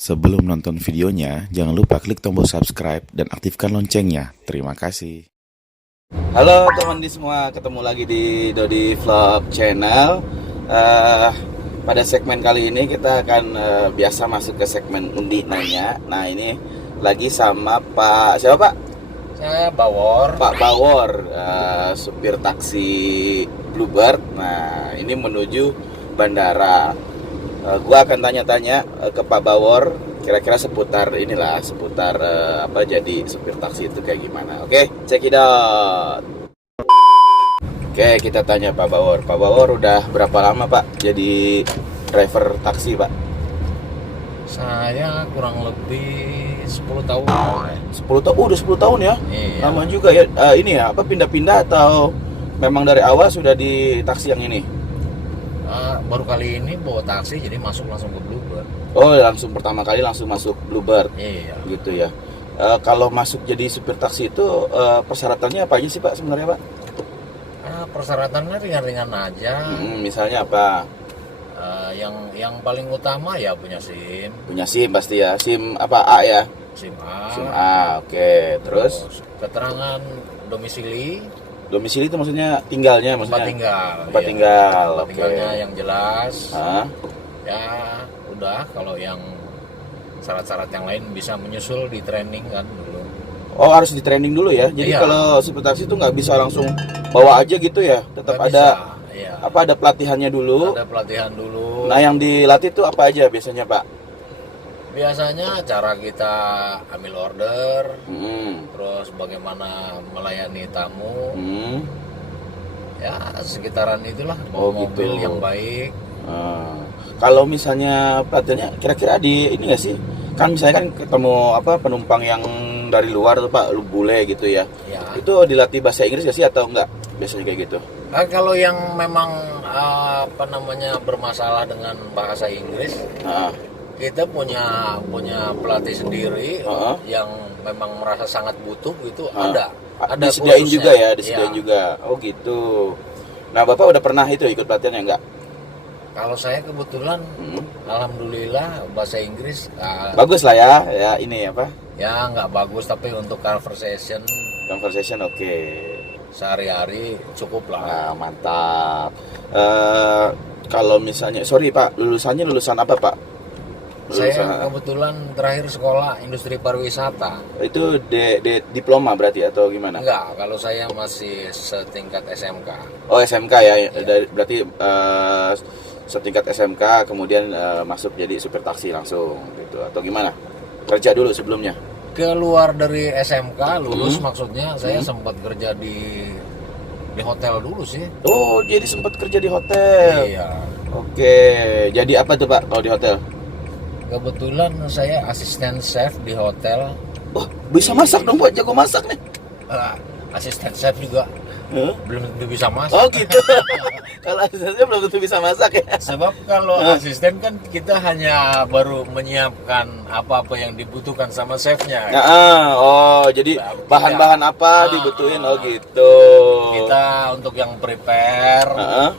Sebelum nonton videonya, jangan lupa klik tombol subscribe dan aktifkan loncengnya. Terima kasih. Halo teman-teman semua, ketemu lagi di Dodi Vlog Channel. Pada segmen kali ini kita akan biasa masuk ke segmen undi nanya. Nah, ini lagi sama Pak siapa Pak? Saya Bawor. Pak Bawor, supir taksi Bluebird. Nah, ini menuju bandara. Gua akan tanya-tanya ke Pak Bawor kira-kira seputar apa jadi supir taksi itu kayak gimana. Oke, check it out. Oke, kita tanya Pak Bawor. Pak Bawor udah berapa lama Pak jadi driver taksi Pak? Saya kurang lebih 10 tahun. 10 tahun, udah 10 tahun ya? Iya. Lama juga ya. Ini ya, apa pindah-pindah atau memang dari awal sudah di taksi yang ini? Baru kali ini bawa taksi jadi masuk langsung ke Bluebird. Oh, langsung pertama kali langsung masuk Bluebird. Iya. Gitu ya. Kalau masuk jadi supir taksi itu persyaratannya apa aja sih Pak sebenarnya Pak? Persyaratannya ringan-ringan aja. Misalnya apa? Yang paling utama ya punya SIM. Punya SIM pasti ya. SIM apa A ya? SIM A. SIM A, oke. Terus keterangan domisili. Domisili itu maksudnya tinggalnya, maksudnya Tempat tinggal. tempat Iya. tinggal. Tempat Oke. tinggalnya yang jelas. Hah? Ya udah, kalau yang syarat-syarat yang lain bisa menyusul di training kan dulu. Oh, harus di training dulu ya. Jadi Iya. kalau supir taksi itu nggak bisa langsung bawa aja gitu ya. Tetap Nggak ada bisa, iya. ada pelatihannya dulu. Ada pelatihan dulu. Nah, yang dilatih itu apa aja biasanya Pak? Biasanya cara kita ambil order, Hmm. terus bagaimana melayani tamu, ya sekitaran itulah. Oh, Bawa mobil gitu. yang baik. Kalau misalnya pelatihannya kira-kira di ini nggak sih? Kan misalnya kan ketemu penumpang yang dari luar tuh Pak, lu bule gitu ya. Ya. Itu dilatih bahasa Inggris nggak sih atau enggak? Biasanya kayak gitu. Kalau yang memang bermasalah dengan bahasa Inggris, Nah, kita punya pelatih sendiri Heeh. yang memang merasa sangat butuh itu Ah. ada disediain kursusnya. juga ya, disediain Iya. juga. Oh gitu. Nah, Bapak udah pernah itu ikut pelatihannya enggak? Kalau saya kebetulan, alhamdulillah bahasa Inggris Bagus lah ya ini apa? ya nggak bagus, tapi untuk conversation Conversation oke. sehari-hari cukup lah. Nah, mantap. Kalau misalnya, sorry Pak, lulusannya lulusan apa Pak? Saya kebetulan terakhir sekolah industri pariwisata. Itu diploma berarti atau gimana? Enggak, kalau saya masih setingkat SMK. Oh, SMK ya. Berarti setingkat SMK kemudian masuk jadi supir taksi langsung gitu atau gimana? Kerja dulu sebelumnya. Keluar dari SMK, lulus maksudnya, saya sempat kerja di hotel dulu sih. Oh, jadi sempat kerja di hotel. Iya. Oke, jadi apa tuh Pak kalau di hotel? Kebetulan saya asisten chef di hotel. Oh, bisa masak dong Pak, jago masak nih. Asisten chef juga Huh? belum tentu bisa masak. Oh gitu. Kalau asistennya belum tentu bisa masak ya. Sebab kalau asisten kan kita hanya baru menyiapkan apa-apa yang dibutuhkan sama chefnya. Oh, jadi Berarti bahan-bahan ya. apa dibutuhin? Oh gitu. Kita untuk yang prepare, Heeh.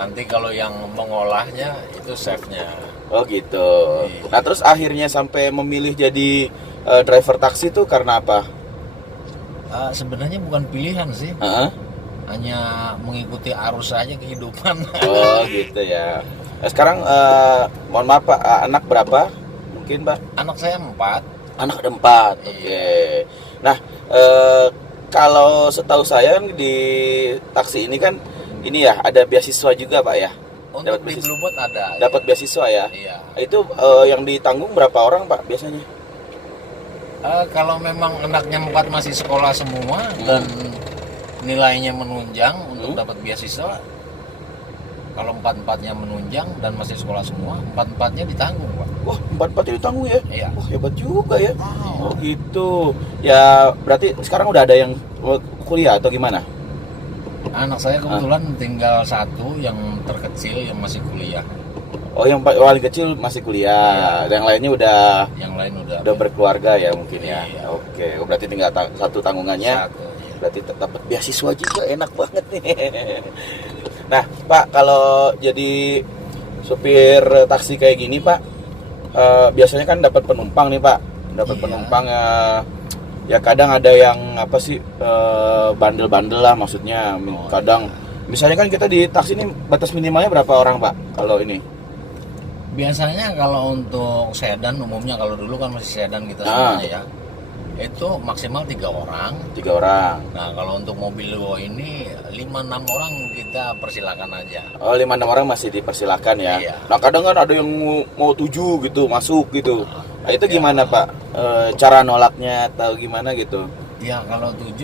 nanti kalau yang mengolahnya itu chefnya. Oh gitu. Iya. Nah, terus akhirnya sampai memilih jadi driver taksi itu karena apa? Sebenarnya bukan pilihan sih, Heeh. hanya mengikuti arus saja kehidupan. Oh gitu ya. Sekarang mohon maaf Pak, anak berapa? Mungkin Pak? Anak saya 4. Anak ada 4. Oke. Nah, kalau setahu saya kan di taksi ini kan ini ya ada beasiswa juga Pak ya. Untuk Dapat di beasiswa. Bluebird ada. Dapat beasiswa ya. Iya. Itu yang ditanggung berapa orang Pak biasanya? Kalau memang anaknya 4 masih sekolah semua dan nilainya menunjang untuk dapat beasiswa, kalau 4-4-nya menunjang dan masih sekolah semua, 4-4-nya ditanggung Pak. Wah, 4-4 ditanggung ya? Iya. Wah, hebat juga ya. Wow. Oh gitu. Ya berarti sekarang udah ada yang kuliah atau gimana? Anak saya kebetulan tinggal 1 yang terkecil yang masih kuliah. Oh, yang paling kecil masih kuliah. Yang lainnya Yang lain udah berkeluarga ya mungkin ya. Iya. Oke, berarti tinggal satu tanggungannya. 1. Iya. Berarti dapat beasiswa juga, enak banget nih. Nah, Pak, kalau jadi supir taksi kayak gini, Pak, biasanya kan dapat penumpang nih Pak, dapat Iya. penumpang ya kadang ada yang apa sih bandel-bandel lah maksudnya. Kadang misalnya kan kita di taksi ini batas minimalnya berapa orang Pak kalau ini? Biasanya kalau untuk sedan umumnya, kalau dulu kan masih sedan kita semuanya ya, itu maksimal 3 orang. 3 orang. Nah kalau untuk mobil Luo ini 5-6 orang kita persilakan aja. Oh 5-6 orang masih dipersilakan ya. Iya. Nah kadang kan ada yang mau 7 gitu masuk gitu. Nah itu ya. gimana Pak? Cara nolaknya atau gimana gitu? Ya kalau 7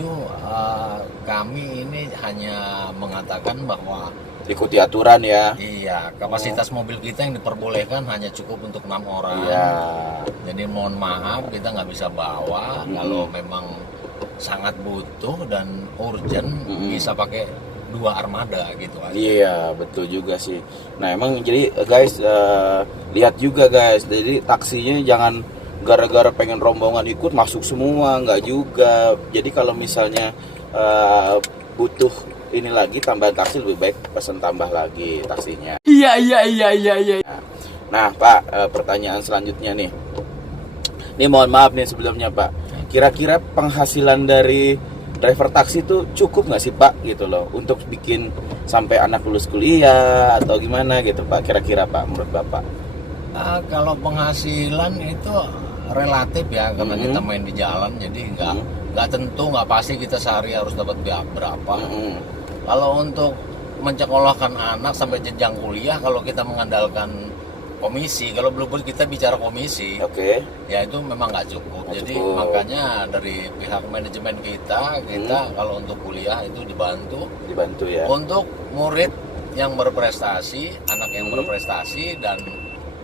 kami ini hanya mengatakan bahwa Ikuti aturan ya. iya kapasitas mobil kita yang diperbolehkan hanya cukup untuk 6 orang. Iya. Jadi mohon maaf kita nggak bisa bawa. Kalau memang sangat butuh dan urgent bisa pakai 2 armada gitu aja. Iya betul juga sih. Nah emang jadi guys lihat juga guys. Jadi taksinya jangan gara-gara pengen rombongan ikut masuk semua, nggak juga. Jadi kalau misalnya butuh ini lagi tambahan taksi, lebih baik pesan tambah lagi taksinya. Iya. Nah Pak, pertanyaan selanjutnya nih. Ini mohon maaf nih sebelumnya Pak. Kira-kira penghasilan dari driver taksi itu cukup nggak sih Pak gitu loh untuk bikin sampai anak lulus kuliah atau gimana gitu Pak? Kira-kira Pak menurut Bapak? Kalau penghasilan itu relatif ya karena kita main di jalan, jadi nggak tentu, nggak pasti kita sehari harus dapat berapa. Kalau untuk mencekolahkan anak sampai jenjang kuliah, kalau kita mengandalkan komisi, kalau Bluebird kita bicara komisi, Oke. ya itu memang nggak cukup. Nggak Jadi cukup. makanya dari pihak manajemen kita kalau untuk kuliah itu dibantu Ya. untuk murid yang berprestasi, anak yang berprestasi, dan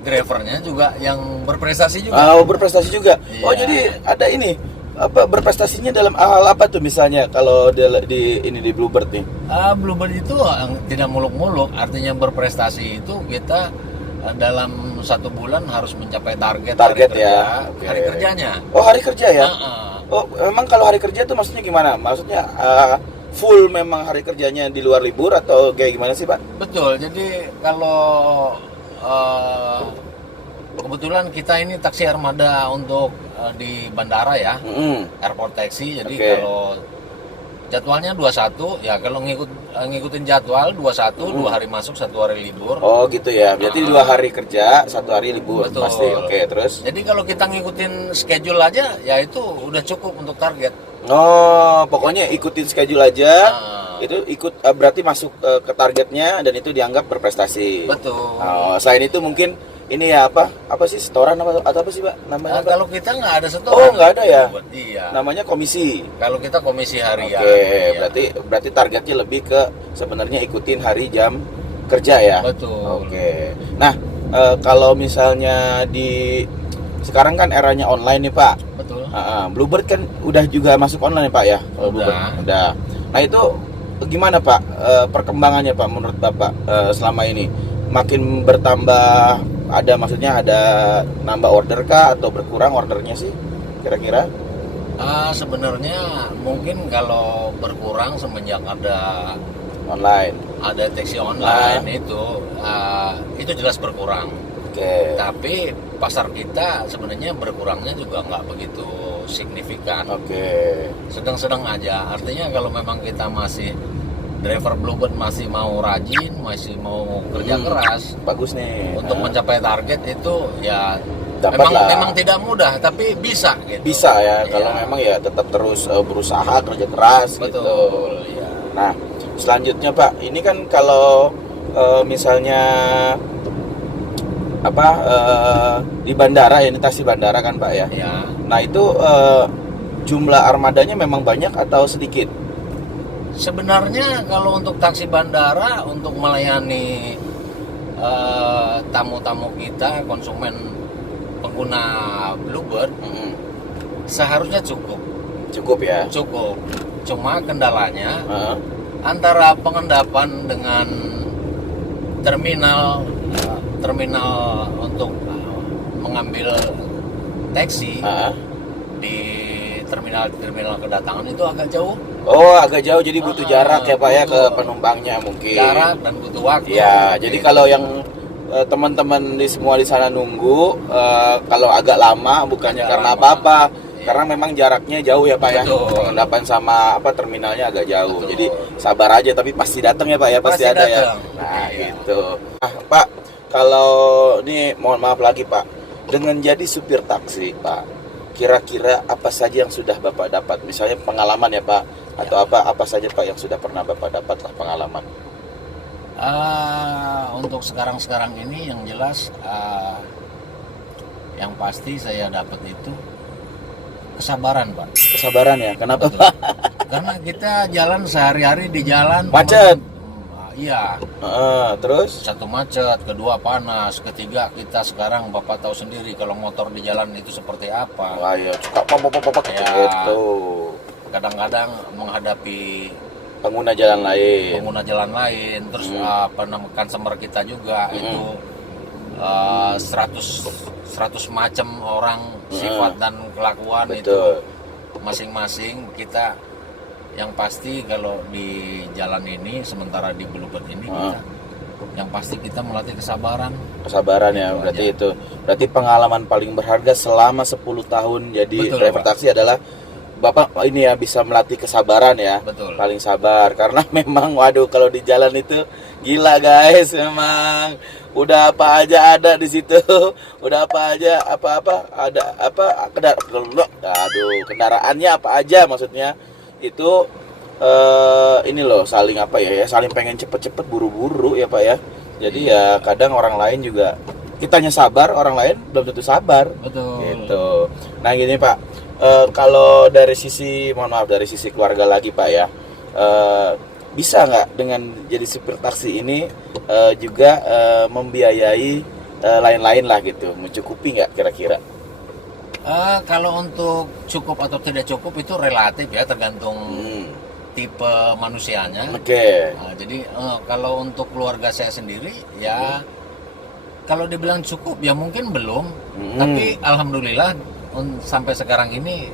drivernya juga yang berprestasi juga. Oh, berprestasi juga. Oh, Iya. jadi ada ini apa berprestasinya dalam hal apa tuh misalnya kalau di Bluebird nih? Bluebird itu tidak muluk-muluk, artinya berprestasi itu kita dalam 1 bulan harus mencapai target Target hari kerja, ya. Oke. hari kerjanya. Oh, hari kerja ya? Heeh. Oh, memang kalau hari kerja tuh maksudnya gimana? Maksudnya full memang hari kerjanya di luar libur atau kayak gimana sih, Pak? Betul. Jadi kalau kebetulan kita ini taksi armada untuk di bandara ya, airport taxi. Jadi Oke. kalau jadwalnya 21, ya kalau ngikutin jadwal 21, 2 hari masuk, 1 hari libur. Oh, gitu ya. Berarti 2 hari kerja, 1 hari libur Betul. pasti. Oke, terus? Jadi kalau kita ngikutin schedule aja, ya itu udah cukup untuk target. Oh, pokoknya ikutin schedule aja. Nah, Itu ikut berarti masuk ke targetnya dan itu dianggap berprestasi. betul. Oh, selain itu mungkin ini ya apa sih setoran apa atau apa sih Pak namanya? Apa? Kalau kita nggak ada setoran. Oh, nggak ada ya? Iya. Namanya komisi. Kalau kita komisi harian. Oke, iya. berarti targetnya lebih ke sebenarnya ikutin hari jam kerja ya. Betul. Oke. Nah, kalau misalnya sekarang kan eranya online nih Pak. Betul. Bluebird kan udah juga masuk online ya Pak ya? Kalau Udah. Bluebird udah. Nah itu gimana Pak perkembangannya Pak menurut Bapak selama ini? Makin bertambah, maksudnya ada nambah order kah atau berkurang ordernya sih kira-kira? Sebenarnya mungkin kalau berkurang semenjak ada Online. taksi online itu jelas berkurang. Oke. Tapi pasar kita sebenarnya berkurangnya juga nggak begitu signifikan. Oke. Sedang-sedang aja. Artinya kalau memang kita masih driver Bluebird masih mau rajin, masih mau kerja keras Bagus nih. untuk mencapai target itu ya Dapat lah. memang tidak mudah, tapi bisa gitu. Bisa ya kalau Iya. memang ya tetap terus berusaha kerja keras gitu. Betul. Ya. Nah, selanjutnya Pak, ini kan kalau misalnya di bandara ya, ini taksi bandara kan Pak ya. Ya. Nah, itu jumlah armadanya memang banyak atau sedikit? Sebenarnya kalau untuk taksi bandara untuk melayani tamu-tamu kita, konsumen pengguna Bluebird, seharusnya cukup. Cukup ya. Cukup. Cuma kendalanya Heeh. antara pengendapan dengan terminal untuk mengambil taksi di terminal kedatangan itu agak jauh. Oh, agak jauh jadi butuh jarak ya Pak ya ke butuh penumpangnya mungkin. Jarak dan butuh waktu. Ya, jadi kalau yang teman-teman di semua di sana nunggu. Kalau agak lama bukannya Agak karena lama. apa-apa, Iya. karena memang jaraknya jauh ya Pak ya. Betul. Pengendapan sama terminalnya agak jauh. Betul. Jadi sabar aja, tapi pasti datang ya Pak ya, pasti Pasti ada ya. datang. Nah Iya. gitu. Pak, kalau ini mohon maaf lagi Pak, dengan jadi supir taksi Pak, kira-kira apa saja yang sudah Bapak dapat? Misalnya pengalaman ya Pak, atau apa saja Pak yang sudah pernah Bapak dapat lah pengalaman? Untuk sekarang ini yang jelas, yang pasti saya dapat itu kesabaran, Pak. Kesabaran ya, kenapa Betul. Pak? Karena kita jalan sehari-hari di jalan Macet. Iya, Terus? satu macet, kedua panas, ketiga kita sekarang Bapak tahu sendiri kalau motor di jalan itu seperti apa. Wah ya, suka pop Ya. gitu. Kadang-kadang menghadapi Pengguna jalan lain. pengguna jalan lain, terus customer kita juga itu 100 macam orang, sifat dan kelakuan. Betul. Itu masing-masing. Kita yang pasti kalau di jalan ini, sementara di Bluebird ini kita, yang pasti kita melatih kesabaran. Kesabaran ya, Itu berarti aja. itu. Berarti pengalaman paling berharga selama 10 tahun jadi Betul, driver Pak. taksi adalah Bapak ini ya bisa melatih kesabaran ya. Betul. Paling sabar karena memang waduh kalau di jalan itu gila guys, memang udah apa aja ada di situ. Udah apa aja ada kendaraannya apa aja maksudnya. Itu ini loh saling saling pengen cepet-cepet buru-buru ya Pak ya. Jadi ya kadang orang lain juga, kitanya sabar, orang lain belum tentu sabar. Betul. Gitu. Nah gini Pak, kalau dari sisi dari sisi keluarga lagi Pak ya, bisa nggak dengan jadi supir taksi ini juga membiayai lain-lain lah gitu, mencukupi nggak kira-kira? Kalau untuk cukup atau tidak cukup itu relatif ya, tergantung tipe manusianya. Oke. Jadi kalau untuk keluarga saya sendiri ya, kalau dibilang cukup ya mungkin belum, tapi alhamdulillah sampai sekarang ini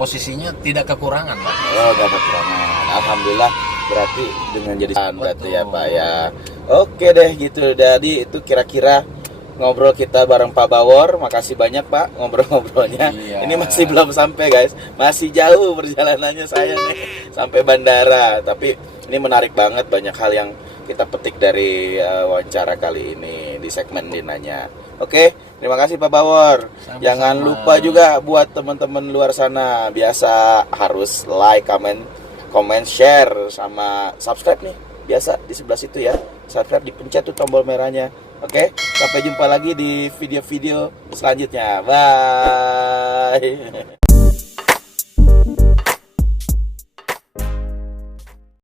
posisinya tidak kekurangan, Pak. Oh, gak kekurangan. Alhamdulillah, berarti dengan jadi berarti ya Pak ya. Oke deh gitu. Jadi itu kira-kira ngobrol kita bareng Pak Bawor. Makasih banyak Pak ngobrol-ngobrolnya. Iya. Ini masih belum sampai guys. Masih jauh perjalanannya saya nih sampai bandara. Tapi ini menarik banget, banyak hal yang kita petik dari wawancara kali ini di segmen Dinanya. Oke, terima kasih Pak Bawor. Sama-sama. Jangan lupa juga buat teman-teman luar sana, biasa harus like, comment, share, sama subscribe nih. Biasa di sebelah situ ya. Subscribe, dipencet tuh tombol merahnya. Oke, sampai jumpa lagi di video-video selanjutnya. Bye.